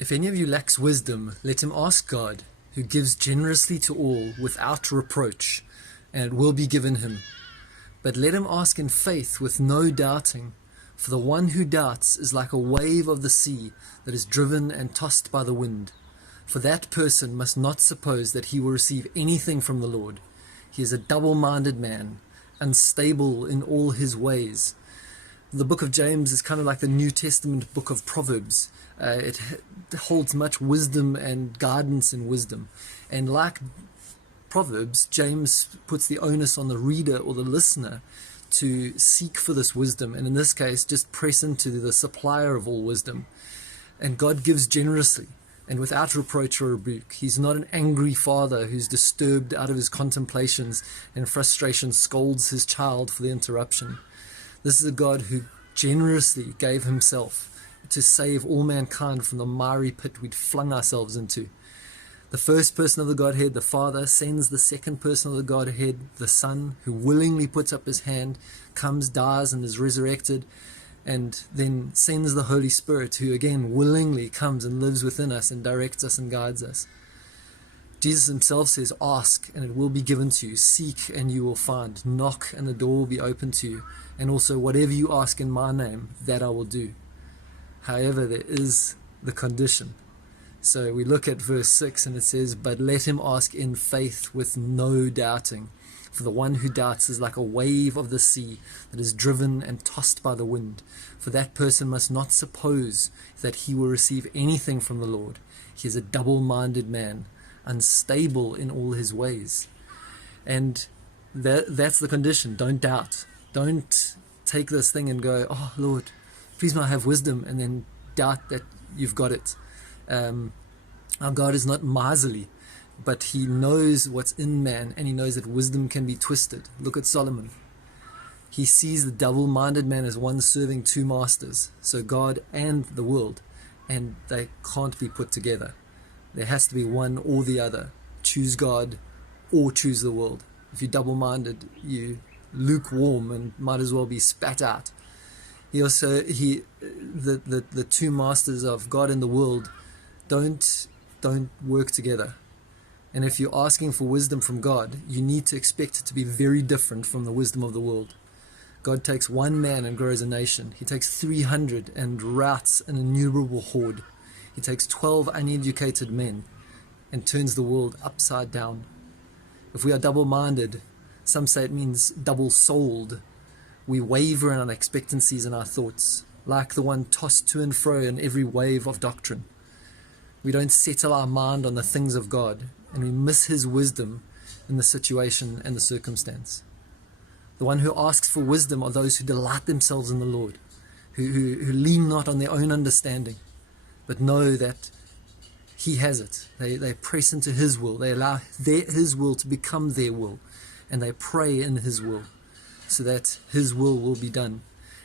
If any of you lacks wisdom, let him ask God, who gives generously to all without reproach, and it will be given him. But let him ask in faith with no doubting, for the one who doubts is like a wave of the sea that is driven and tossed by the wind. For that person must not suppose that he will receive anything from the Lord. He is a double-minded man, unstable in all his ways. The book of James is kind of like the New Testament book of Proverbs. It holds much wisdom and guidance in wisdom. And like Proverbs, James puts the onus on the reader or the listener to seek for this wisdom. And in this case, just press into the supplier of all wisdom. And God gives generously and without reproach or rebuke. He's not an angry father who's disturbed out of his contemplations and frustration scolds his child for the interruption. This is a God who generously gave himself to save all mankind from the miry pit we'd flung ourselves into. The first person of the Godhead, the Father, sends the second person of the Godhead, the Son, who willingly puts up his hand, comes, dies, and is resurrected, and then sends the Holy Spirit, who again willingly comes and lives within us and directs us and guides us. Jesus himself says, ask and it will be given to you, seek and you will find, knock and the door will be open to you, and also whatever you ask in my name, that I will do. However, there is the condition. So we look at verse 6 and it says, but let him ask in faith with no doubting. For the one who doubts is like a wave of the sea that is driven and tossed by the wind. For that person must not suppose that he will receive anything from the Lord. He is a double-minded man, unstable in all his ways. And that's the condition. Don't doubt. Don't take this thing and go, oh Lord, please may I have wisdom, and then doubt that you've got it. Our God is not miserly, but he knows what's in man, and he knows that wisdom can be twisted. Look at Solomon. He sees the double-minded man as one serving two masters, so God and the world, and they can't be put together. There has to be one or the other. Choose God or choose the world. If you're double-minded, you lukewarm and might as well be spat out. The two masters of God and the world don't work together. And if you're asking for wisdom from God, you need to expect it to be very different from the wisdom of the world. God takes one man and grows a nation. He takes 300 and routs an innumerable horde. He takes 12 uneducated men and turns the world upside down. If we are double-minded, some say it means double-souled. We waver in our expectancies and our thoughts, like the one tossed to and fro in every wave of doctrine. We don't settle our mind on the things of God, and we miss his wisdom in the situation and the circumstance. The one who asks for wisdom are those who delight themselves in the Lord, who lean not on their own understanding, but know that he has it. They press into his will. They allow his will to become their will, and they pray in his will so that his will be done.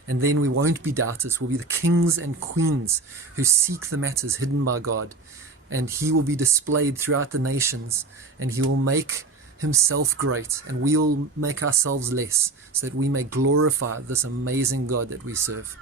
And then we won't be doubters. We'll be the kings and queens who seek the matters hidden by God, and he will be displayed throughout the nations, and he will make himself great, and we will make ourselves less, so that we may glorify this amazing God that we serve.